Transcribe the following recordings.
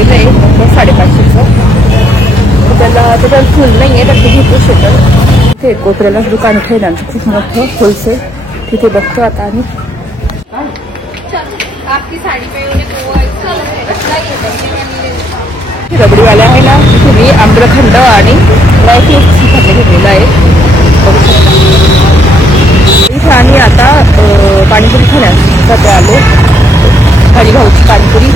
घेतलेलं आहे 550चं. त्याच्यावर फुल नाही आहे तर ते घेतो शकत. ते कोपऱ्यालाच दुकान खेळण्यांचं खूप मोठं होलसेल, तिथे बघतो आता आम्ही. रबडीवाले आहे ना, तिथे मी आम्रखंड आणि ड्रायफ्रूट्स घेतलेलं आहे. इथे आम्ही आता पाणीपुरी खाण्यासाठी आलो. हरिभाऊची पाणीपुरी.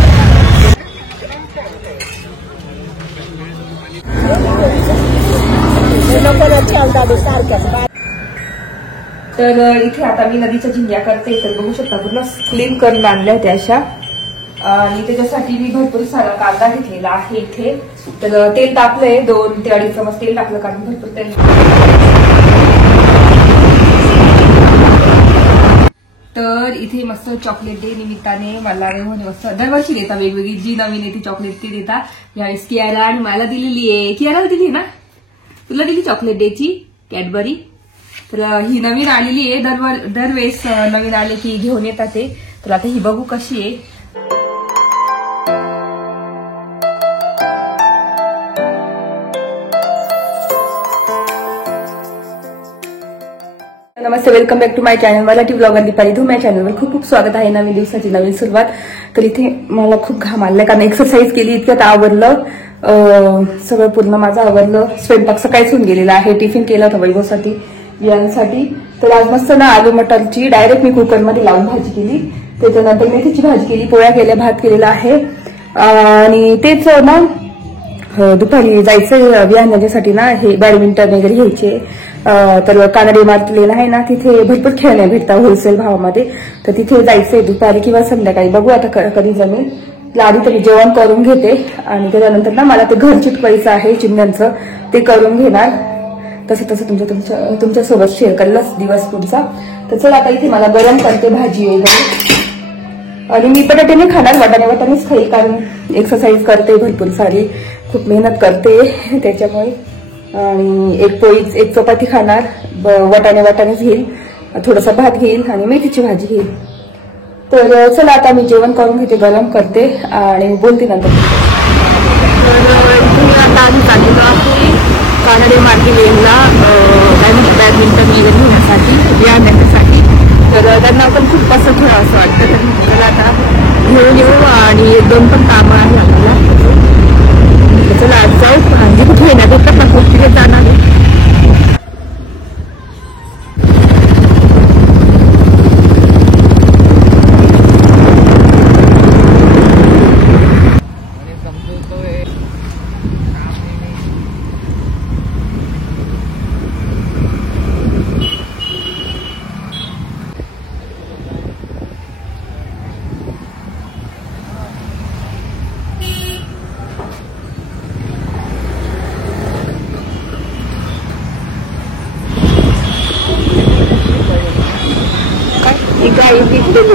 तर इथे आता मी नदीच्या झिंग्या करते. तर बघू शकता पूर्ण क्लीन करून आणल्या होत्या अशा. आणि त्याच्यासाठी मी भरपूर सारा कांदा घेतलेला आहे इथे. तर तेल तापलंय, 2 ते 2.5 चमच तेल टाकलं कारण भरपूर तेल. तर इथे मस्त चॉकलेट डे निमित्ताने मला मस्त दरवर्षी देता वेगवेगळी, जी नवीन आहे ती चॉकलेट ती देता. यावेळेस कियारा आणि मला दिलेली आहे. कियारा दिली ना, तुला दिली चॉकलेट डेची कॅडबरी. तर ही नवीन आलेली आहे, दरवेळेस नवीन आले की घेऊन येतात ते. तर आता ही बघू कशी आहे. नमस्ते, welcome back to my channel. Marathi blogger Deepali Dhum या चॅनलवर खूप खूप स्वागत आहे. नवीन दिवसाची नवीन सुरुवात. तर इथे मला खूप घाम आलाय कारण एक्सरसाइज केली, इतक्यात आवरलं सगळं, पूर्ण माझं आवरलं. स्वयंपाक सकाळीच होऊन गेलेला आहे. टिफिन केला होता वैभवसाठी, वियांसाठी. तर आज मस्त ना आलू मटरची डायरेक्ट मी कुकरमध्ये लावून भाजी केली. त्याच्यानंतर मेथीची भाजी केली, पोळ्या केल्या, भात केलेला आहे. आणि तेच ना दुपारी जायचं विहाण्यासाठी ना, हे बॅडमिंटन वगैरे घ्यायचे. तर कानडी मार्केट आहे ना, तिथे भरपूर खेळण्या भेटतात होलसेल भावामध्ये. तर तिथे जायचंय दुपारी किंवा संध्याकाळी, बघू आता कधी जमेल. आधी तरी जेवण करून घेते आणि त्याच्यानंतर ना मला ते घर चिटकवायचं आहे चिमण्यांचं, ते करून घेणार. तसं तुमच्यासोबत शेअर करेलच दिवस पुढचा. तर चला आता इथे मला गरम करते भाजी वगैरे. आणि मी बटाटे नाही खाणार, वाटाणेच खाईल कारण एक्सरसाइज करते भरपूर सारी, खूप मेहनत करते त्याच्यामुळे. आणि एक चपाती खाणार, वाटाणेच घेईल, थोडासा भात घेईल आणि मेथीची भाजी घेईल. तर चला आता मी जेवण करून घेते, गरम करते आणि बोलते नंतर. तर आता आम्ही चाललेलो आहे कानडे मार्केटला बॅडमिंटन वगैरे घेण्यासाठी, विहाण्यासाठी. तर त्यांना पण खूप पसंत होणार असं वाटतं. तर चला आता घेऊन येऊ आणि 1-2 पण कामं आहे आम्हाला. चला आज जाऊ आणि कुठे येणार तर खूप तिथे जाणार आहे.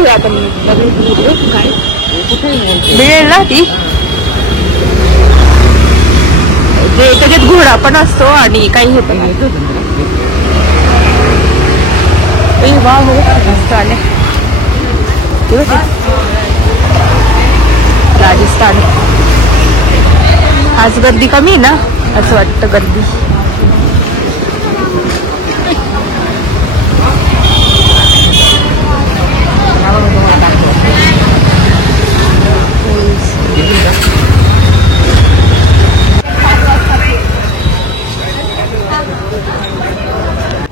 आपण मिळेल ना ती, त्याच्यात घोडा पण असतो आणि काही हे पण मस्त आले. राजस्थान आज गर्दी कमी ना असं वाटतं. गर्दी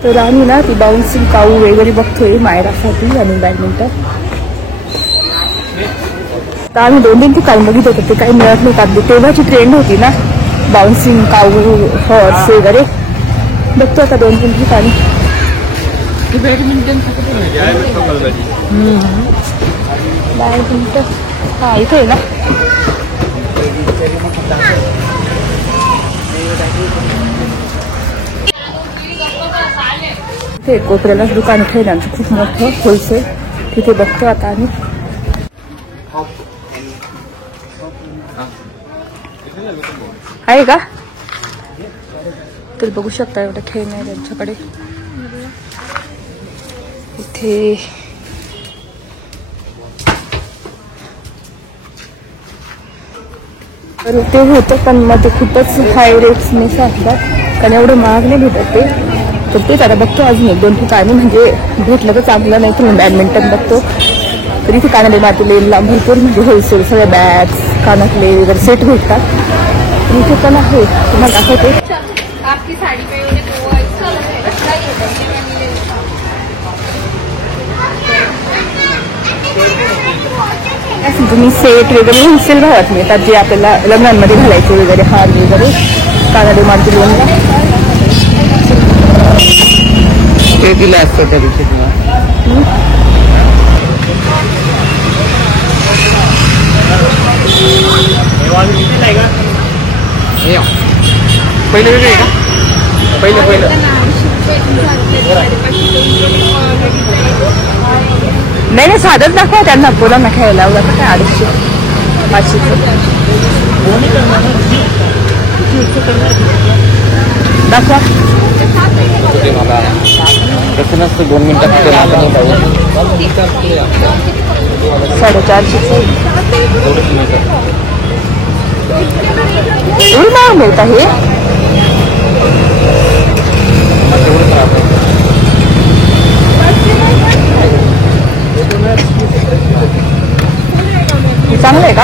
तर आम्ही ना ती बाउन्सिंग काऊ वगैरे बघतोय मायरासाठी आणि बॅडमिंटन. तर आम्ही 2-3 ठिकाणी बघित होतो, ते काही मिळत नाही का. तेव्हाची ट्रेंड होती ना बाउन्सिंग काऊ हॉर्स वगैरे. बघतो आता 2-3 ठिकाणी. बॅडमिंटन हा इथे आहे ना. ते कोपऱ्यालाच दुकान खेळण्यांचं खूप मोठं होलसेल, तिथे बघतो आता आम्ही. आहे का? तर बघू शकता एवढं खेळणं आहे त्यांच्याकडे. इथे तर ते होतं, पण मग ते खूपच हाय रेट्सने असतात, कारण एवढं महाग नाही भेटत ते. तर तेच आता बघतो अजून 1-2 ठिकाणी, म्हणजे भेटलं तर चांगलं, नाही तर बॅडमिंटन बघतो. तर इथे कानाडे मार्केटला भरपूर म्हणजे होलसेल सगळे बॅग्स, कानातले वगैरे सेट भेटतात. इथे पण आहे, तुम्हाला दाखवते. तुम्ही सेट वगैरे होलसेल भावात मिळतात, जे आपल्याला लग्नांमध्ये घालायचे वगैरे, हार वगैरे कानाडे मार्केटला. ते दिलं असतं त्या दिवशी तुला. पहिले वेगळे का? पहिलं नाही साधंच दाखवा त्यांना, पोरांना खेळायला लावला तर काय 250-500 दाखवा. तसं नसतं 2 मिनिटात 450 एवढं महाग मिळत आहे. चांगलं आहे का?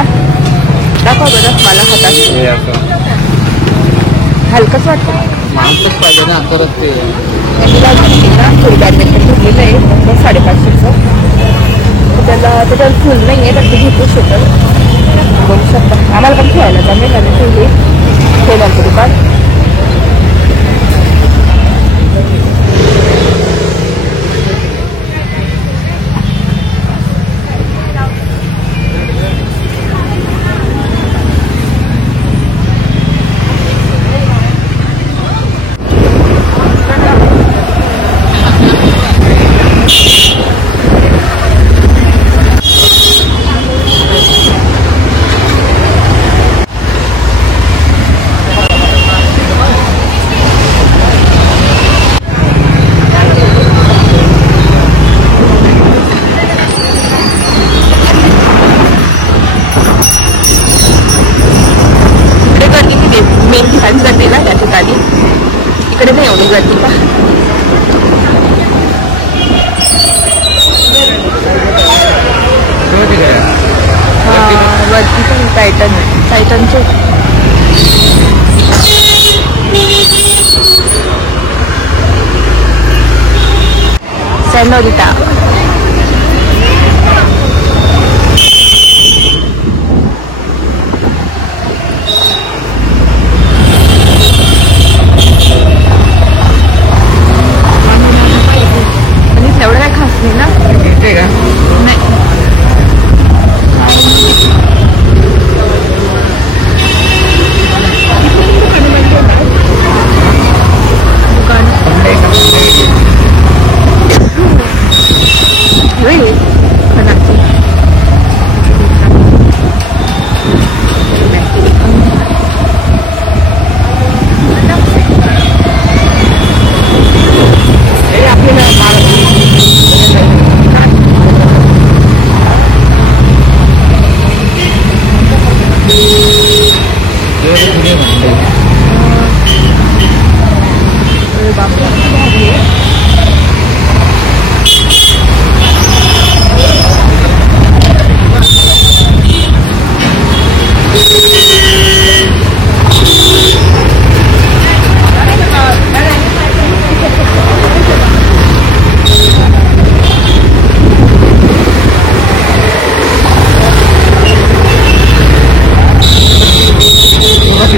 दाखवा बरं मला हातात. हलकंच वाटतं. माणूसच पाहिजे ना, परत ते थोडी बॅडमिंटन घेतलेलं आहे 550चं. त्याच्यावर फुल नाही आहे, तर ते घेतू शकत. बघू शकता, आम्हाला पण खेळायला जमेल. आणि ते खेळायचं दुकान. मेन ठिकाणी गर्दी ना, त्या ठिकाणी इकडे नाही एवढी गर्दी का? वरती पण टायटनचे सेनोरिटा. एवढं काय खास नाही ना. येते का? नाही.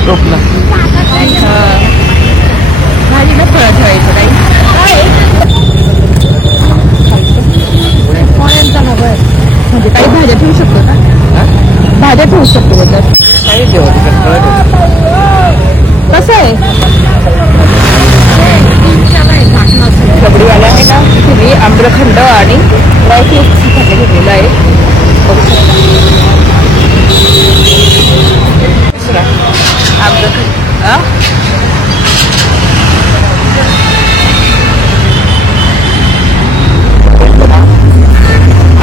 टोपला भाजी ना फळं ठेवायचं नाही. म्हणजे काही भाज्या ठेवू शकतो ना, भाज्या ठेवू शकतो तर कसं आहे. रबडीवाला आहे ना, तुम्ही आम्रखंड आणि ड्रायफ्रूट्स घेतलेलं आहे.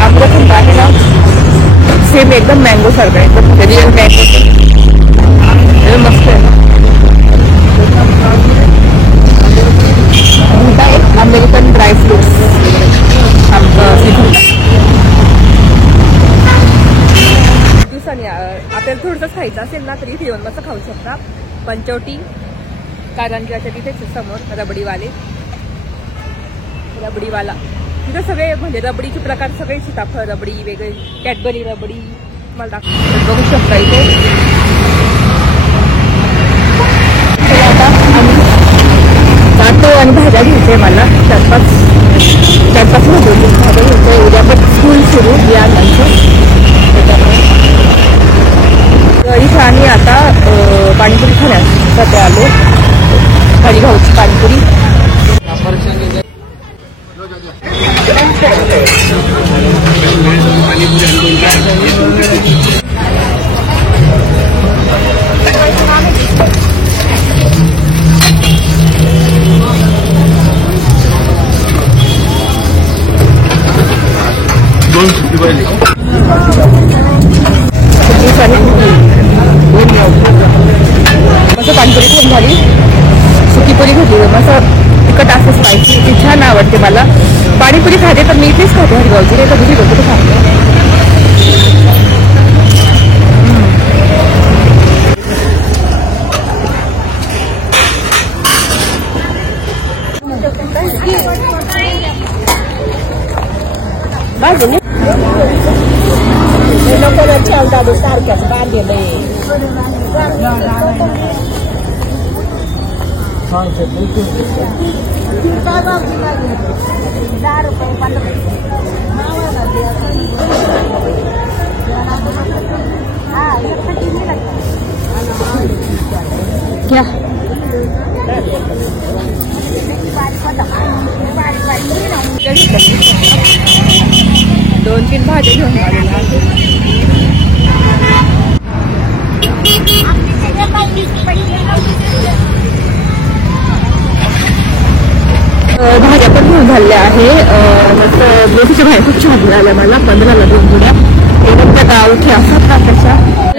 आम्रखंड आहे ना, सेम एकदम मँगो सारखं, एकदम रिअल मँगो. आणि आपल्याला थोडंसं खायचं असेल ना तर इथे येऊन मस्त खाऊ शकता. पंचवटी कारंजाच्या तिथेच समोर रबडीवाला तिथं सगळे म्हणजे रबडीचे प्रकार सगळे, सीताफळ रबडी वेगळे, कॅडबरी रबडी मला दाखव बघू शकता इथे. आता आम्ही जातो आणि भाज्या घ्यायचे मला 4-5 भाज्या घ्यायचे. उद्या पण स्कूल सुरू या नंतर इथे आम्ही आता पाणीपुरी खाण्यासाठी आलो. हरिभाऊची पाणीपुरी. मस्त पाणीपुरी खूप झाली. सुकीपुरी घेतली मस्त तिखट असं स्पायसी, ती छान आवडते मला. पाणीपुरी खाते तर मी इथेच खाते हरिभाऊची, नाही तर दुसरी कुठे खाते. बाजूने सारख्याच बांधले क्या 2-3 भाज्या घेऊन आलेल्या आहेत. भाज्या पण घेऊन झालेल्या आहे. मेथीच्या भाज्या खूप छान मिळाल्या मला. 15ला 2 गुड्या एकदम त्या गावठी असतात का कशा.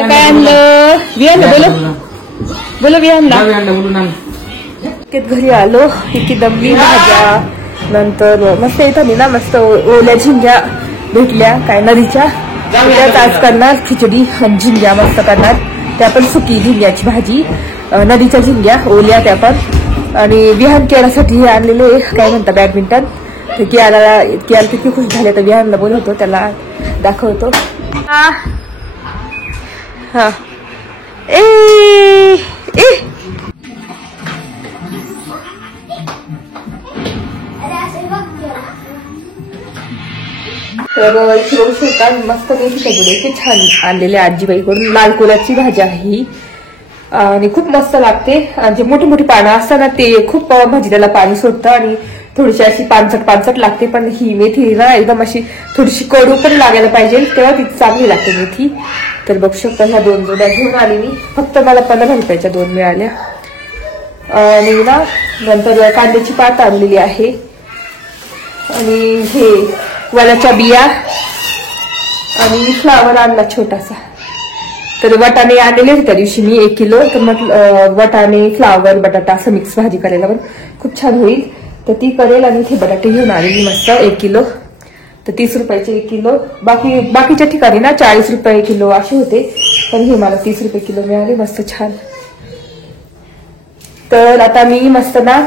काय आणलं विहानला बोलो विहानला घरी आलो. इतकी दमली भाज्या. नंतर मस्त येतं ना मस्त ओल्या झिंग्या भेटल्या काय नदीच्या. त्यात आज करणार खिचडी आणि झिंग्या मस्त करणार. त्या पण सुकी झिंग्याची भाजी, नदीच्या झिंग्या ओल्या त्या पण. आणि विहान खेळासाठी हे आणलेले काय म्हणतात बॅडमिंटन. ते कियाला किती खुश झाले तर विहानला बोलवतो, त्याला दाखवतो. हा ए तर इथे बघू शकता मस्त मेथीच्या जुडे ते छान आणलेले आजीबाईकडून. लाल कोलाची भाजी आहे ही आणि खूप मस्त लागते. जे मोठी मोठी पानं असतात ना ते खूप भाजीला पाणी सोडतं आणि थोडीशी अशी पानसट लागते. पण ही मेथी ना एकदम अशी थोडीशी कडू पण लागायला पाहिजे तेव्हा ती चांगली लागते मेथी. तर बघू शकता ह्या 2 जोड्या घेऊन आली मी. फक्त मला 15 रुपयाच्या 2 मिळाल्या. आणि ना नंतर कांद्याची पात आणलेली आहे आणि हे वालाच्या बिया आणि फ्लावर आणला छोटासा. तर वाटाणे आणलेले होते त्या दिवशी मी 1 किलो. तर म्हटलं वाटाणे फ्लावर बटाटा असं मिक्स भाजी करायला पण खूप छान होईल तर ती करेल. आणि इथे बटाटे घेऊन आलेली मस्त 1 किलो. तर 30 रुपयाचे 1 किलो. बाकीच्या ठिकाणी ना 40 रुपये किलो असे होते पण हे मला 30 रुपये किलो मिळाले मस्त छान. तर आता मी मस्त ना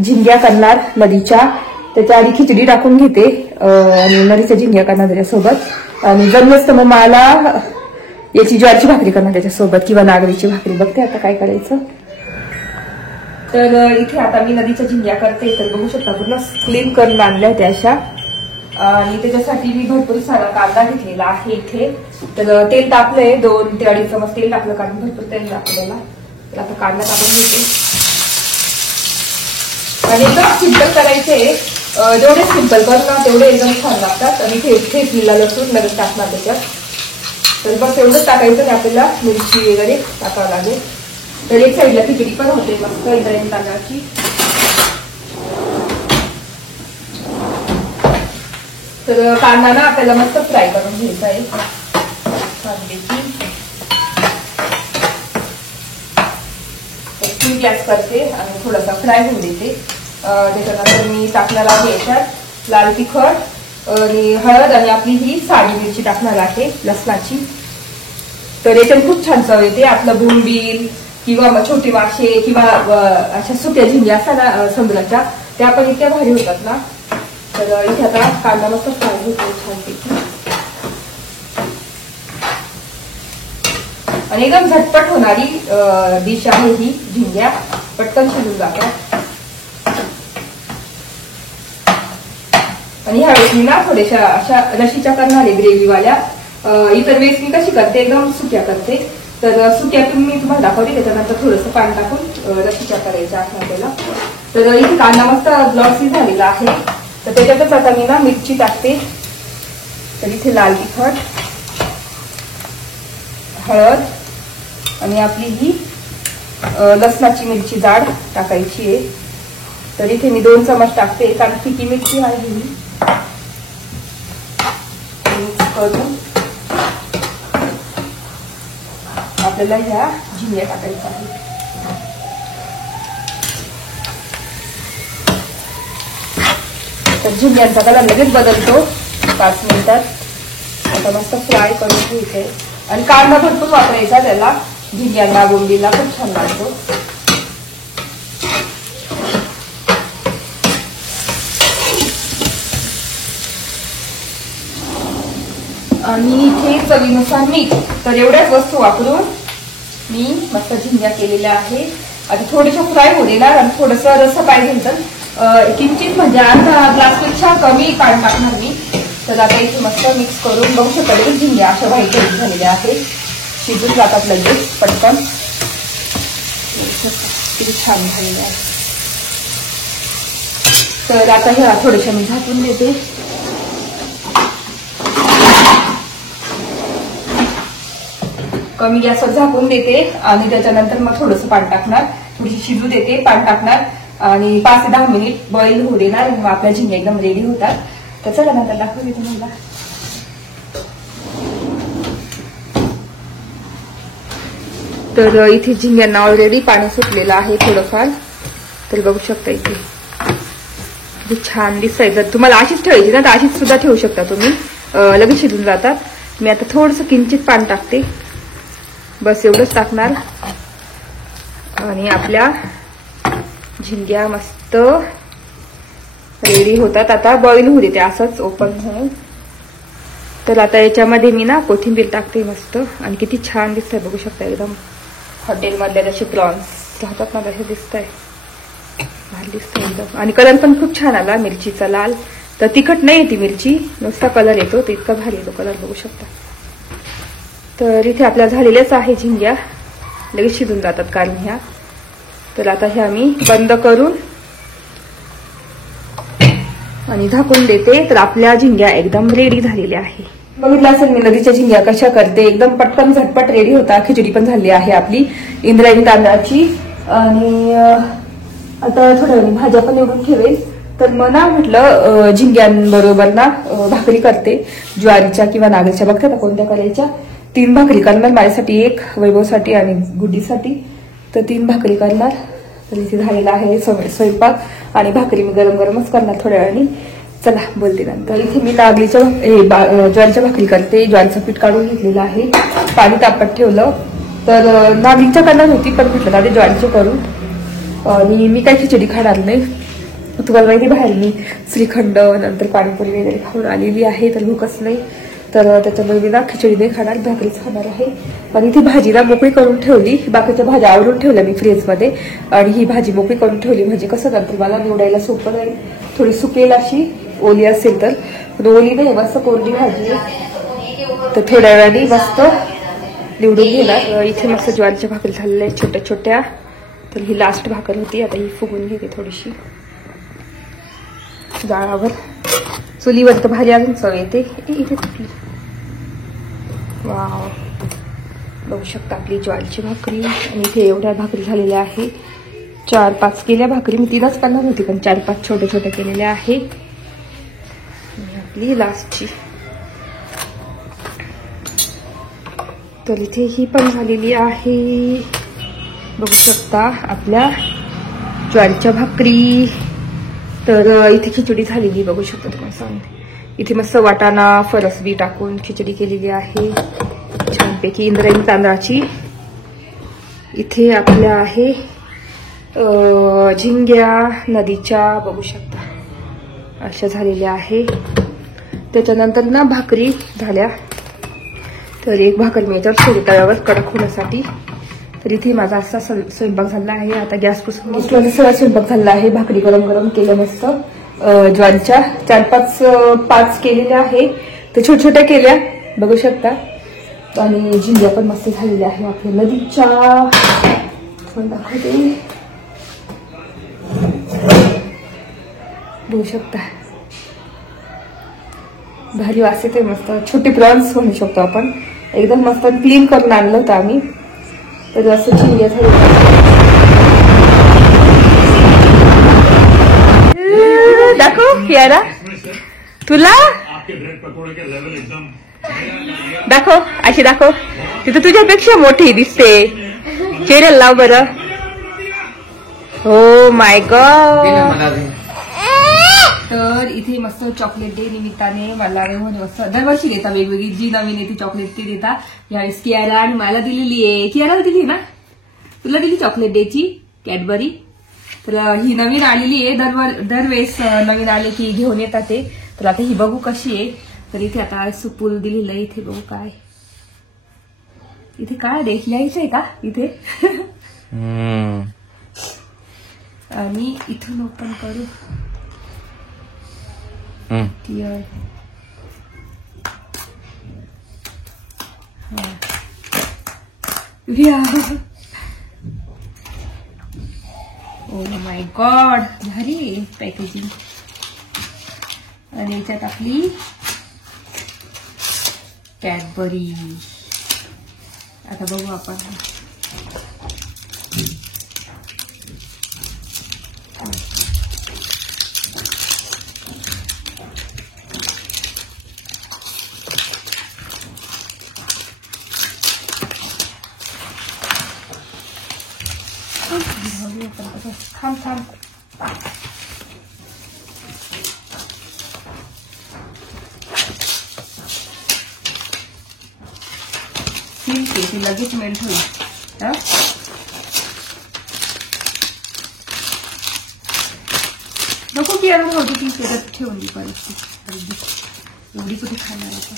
झिंग्या करणार नदीच्या. त्याच्या आधी खिचडी टाकून घेते आणि नदीच्या झिंग्या करणार त्याच्यासोबत. आणि जमलंच तर मग मला याची ज्वारीची भाकरी करणार त्याच्यासोबत किंवा नागरीची भाकरी. बघते आता काय करायचं. तर इथे आता मी नदीच्या झिंग्या करते. तर बघू शकता पूर्ण क्लीन करून आणल्या होत्या अशा. आणि त्याच्यासाठी मी भरपूर सारा कांदा घेतलेला आहे इथे. तर तेल टाकलंय 2 ते 2.5 चमच तेल टाकलं कारण भरपूर तेल आपल्याला. तर आता कांदा टाकून घेते आणि एकदम सिंपल करायचे. जेवढे सिंपल करणार तेवढे एकदम छान लागतात. आणि ठेचलेला लसूण लगेच टाकणार त्याच्यात. तर बस एवढंच टाकायचं. आपल्याला मिरची वगैरे टाकावं लागेल. तर एक साईडला खिचडी पण होते मस्त इंद्रायणी तांदळाची. तर कांदा ना आपल्याला मस्त फ्राय करून घ्यायचा आहे कांद्याची. फुल गॅस करते आणि थोडासा फ्राय होऊ देते. त्याच्यानंतर मी टाकणार आहे याच्यात लाल तिखट आणि हळद आणि आपली ही साधी मिरची टाकणार आहे लसणाची. तर याच्यात खूप छान चव येते. आपलं बोंबील किंवा छोटी मासे किंवा अशा सुक्या झिंग्या असतात ना समुद्राच्या, त्या पण इतक्या भारी होतात ना. तर इथे आता कांदा मस्त फ्राय होतो छानपैकी आणि एकदम झटपट होणारी डिश आहे ही. झिंग्या पटकन शिजून जातात. आणि ह्यावेळेस मी ना थोड्याशा अशा रशीच्या करणार आहे ग्रेव्हीवाल्या. इतर वेळेस मी कशी करते एकदम सुक्या करते. तर सुक्यातून मी तुम्हाला दाखवते, त्याच्यानंतर थोडंसं पाणी टाकून रशीच्या करायच्या आहे आपल्याला. तर इथे कांदा मस्त ग्लॉसी झालेला आहे. तर त्याच्यातच आता मी ना मिरची टाकते. तर इथे लाल तिखट, हळद आणि आपली ही लसणाची मिरची जाड टाकायची आहे. तर इथे मी 2 चमच टाकते, कारण फिकी मिरची आहे ही. मिक्स करून आपल्याला ह्या झिंग्या टाकायच्या आहेत. तर झिंग्यांचा कलर लगेच बदलतो 5 मिनिटात. आता मस्त फ्राय करून घ्यायचंय आणि कांदा भरपूर वापरायचा त्याला. झिंग्यांना बोंबीला खूप छान लागतो. आणि इथे चवीनुसार मीठ. तर एवढ्याच वस्तू वापरून मी मस्त झिंग्या केलेल्या आहे. आता थोडेशा फ्राय होऊ देणार आणि थोडंसं रस्सा पाहिजे तर किंचित म्हणजे अर्धा ग्लासपेक्षा कमी पाणी टाकणार मी. तर आता इथे मस्त मिक्स करून बघू शकता झिंग्या अशा व्हाईट झालेल्या आहेत. शिजून जातात लगेच पटकन. किती छान झालेल्या आहेत. तर आता ह्या थोड्याशा मी झाकून देते. कमी गॅसवर झाकून देते आणि त्याच्यानंतर मग थोडंसं पाणी टाकणार. थोडीशी शिजू देते, पाणी टाकणार आणि 5 ते 10 मिनिट बॉईल होऊ देणार. मग आपल्या झिंग्या एकदम रेडी होतात. तर चला नंतर दाखवते तुम्हाला. तर इथे झिंग्यांना ऑलरेडी पाणी सुटलेलं आहे थोडंफार. तर बघू शकता इथे छान दिसतंय. जर तुम्हाला अशीच ठेवायची ना तर अशीच सुद्धा ठेवू शकता तुम्ही, लगेच शिजून जातात. मी आता थोडंसं किंचित पाणी टाकते, बस एवढंच टाकणार. आणि आपल्या झिंग्या मस्त रेडी होतात. आता बॉईल होऊ देते असंच ओपन होऊन. तर आता याच्यामध्ये मी ना कोथिंबीर टाकते मस्त. आणि किती छान दिसतंय बघू शकता. एकदम हॉटेलमधल्या जसे प्रॉन्स राहतात ना तसे दिसतंय. भारी दिसतंय एकदम. आणि कलर पण खूप छान आला मिरचीचा लाल. तर तिखट नाही येते मिरची, नुसता कलर येतो. तर इतका भारी येतो कलर बघू शकता. तर इथे आपल्या झालेल्याच आहे झिंग्या, लगेच शिजून जातात कारण ह्या. तर आता ह्या मी बंद करून आणि झाकून देते. तर आपल्या झिंग्या एकदम रेडी झालेल्या आहे. बघितलं असेल मी नदीच्या झिंग्या कशा करते. एकदम पटकन झटपट रेडी होता. खिचडी पण झाली आहे आपली इंद्रायणी तांदळाची. आणि आता थोड्या वेळाने भाज्या पण निवडून ठेवेल. तर मग ना म्हटलं झिंग्यांबरोबर ना भाकरी करते, ज्वारीच्या किंवा नागरीच्या. बघता का कोणत्या करायच्या. 3 भाकरी करणार माझ्यासाठी, 1 वैभवसाठी आणि गुड्डीसाठी. तर 3 भाकरी करणार. तर इथे झालेला आहे स्वयंपाक आणि भाकरी मी गरम गरमच करणार थोड्या वेळाने. चला बोलते नंतर. इथे मी नागलीच्या ज्वारीच्या भाकरी करते. ज्वारीचं पीठ काढून घेतलेलं आहे, पाणी तापत ठेवलं. तर नागलीच्या करणार होती पण म्हटलं आधी ज्वारीचे करू. आणि मी काही खिचडी खाणार नाही. तुम्हाला माहिती बाहेर मी श्रीखंड नंतर पाणीपुरी वगैरे खाऊन आलेली आहे. तर भूकच नाही. तर त्याच्यामुळे मी ना खिचडी नाही खाणार, भाकरीच खाणार आहे. आणि ती भाजीला मोकळी करून ठेवली. बाकीच्या भाज्या आवरून ठेवल्या मी फ्रीजमध्ये. आणि ही भाजी मोकळी करून ठेवली म्हणजे कसं नंतर मला निवडायला सोपं जाईल. थोडी सुकेल अशी ओली असेल तर. पण ओली नाही, मस्त कोरडी भाजी. तर थोड्या वेळाने मस्त निवडून घेणार. इथे मस्त ज्वारीच्या भाकरी झालेल्या आहेत छोट्या छोट्या. तर ही लास्ट भाकर होती. आता ही फुगून घेते थोडीशी जाळावर. चुलीवर तर भाजी अजून चव येते. इथे वाव, बघू शकता आपली ज्वारीची भाकरी. आणि इथे एवढ्या भाकरी झालेल्या आहे. 4-5 केल्या भाकरी. मी 3च करणार होती पण 4-5 छोट्या छोट्या केलेल्या आहे. आपली लास्टची. तर इथे ही पण झालेली आहे. बघू शकता आपल्या ज्वारीच्या भाकरी. तर इथे खिचडी झालेली बघू शकता तुम्हाला सांगते. इथे मस्त वाटाणा फरसबी टाकून खिचडी केलेली आहे छान छानपैकी इंद्रायणी तांदळाची. इथे आपल्या आहे झिंग्या नदीच्या, बघू शकता अशा झालेल्या आहे. त्याच्यानंतर ना भाकरी झाल्या, तर एक भाकर मी याच्यावर सोडू तव्यावर कडक होण्यासाठी. तर इथे माझा असा स्वयंपाक झाला आहे. आता गॅस पुसून सगळा स्वयंपाक झाला आहे. भाकरी गरम गरम केल्या मस्त ज्वारीच्या 4-5 केलेल्या आहे. तर छोट्या छोट्या केल्या बघू शकता. आणि झिंग्या पण मस्त झालेल्या आहे आपल्या नदीच्या. दाखवते, बघू शकता भारी वास येते मस्त. छोटे प्रॉन्स म्हणू शकतो आपण. एकदम मस्त क्लीन करून आणलं होतं आम्ही. तर असं झिंग्या झाल्या. दाखव कियारा, तुला दाखव, अशी दाखव. तिथं तुझ्यापेक्षा मोठी दिसते. चेहऱ्याला लाव बरं. हो माय गॉड. तर इथे मस्त चॉकलेट डे निमित्ताने मला मस्त दरवर्षी देता वेगवेगळी, जी नवीन येते चॉकलेट ती देता. यावेळेस कियारा आणि मला दिलेली आहे. कियाराला दिली ना, तुला दिली चॉकलेट डेची कॅडबरी. तर ही नवीन आलेली आहे. दरवेळेस नवीन आले की घेऊन येतात ते. तर आता ही बघू कशी आहे. तर इथे आता सुपूल दिलेलं आहे. इथे बघू काय, इथे काय लिहायचं आहे का इथे. आणि इथून ओपन करू. ओ माय गॉड, भारी पॅकेजिंग. आणि याच्यात आपली कॅडबरी. आता बघू आपण. थांब. ठीक आहे, ती लगेच मेल्ट होईल. नको की यार होती ती त्याच्यात ठेवून दी परत. एवढी कुठे खाणार आता.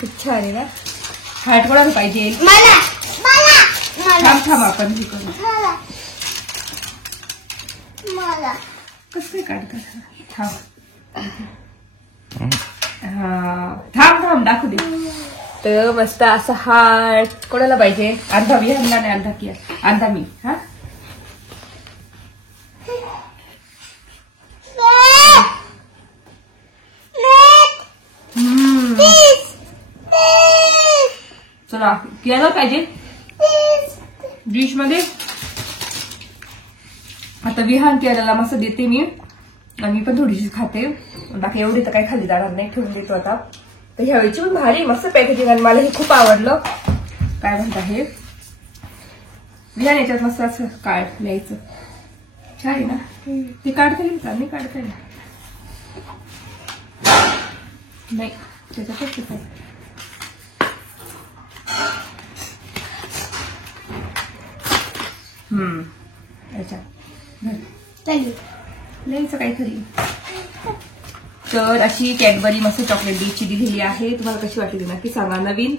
खूप छान आहे ना. हाट कोणाला पाहिजे. थांब आपण हे करू. कसं काढतात. थांब दाखवू दे. तर मस्त असं हार्ट कोणाला पाहिजे. अर्धा विहारला नाही, अर्धा किया, अर्धा मी. हा चला कियाला पाहिजे डिश मध्ये. आता विहान केलेला मस्त देते मी. आणि पण थोडीशी खाते. बाकी एवढी तर काही खाली जाणार नाही, ठेवून देतो आता. तर ह्यावेळीची पण भारी मस्त पॅकेजिंग. आणि मला हे खूप आवडलं. काय म्हणता हे विहान याच्यात मस्त असं काढ लिहायचं. छान आहे ना. ते काढता येईल का. नाही काढता येईल. नाही त्याच्यातच काय. लिहायचं काहीतरी. तर अशी कॅडबरी मस्त चॉकलेट डीची दिलेली आहे. तुम्हाला कशी वाटली नक्की सांगा. नवीन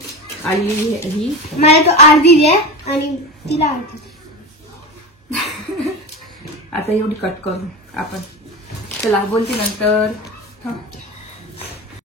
आणि ही मला तो अर्धी द्या आणि तिला अर्धी. आता एवढी कट करू आपण. चला बोलते नंतर.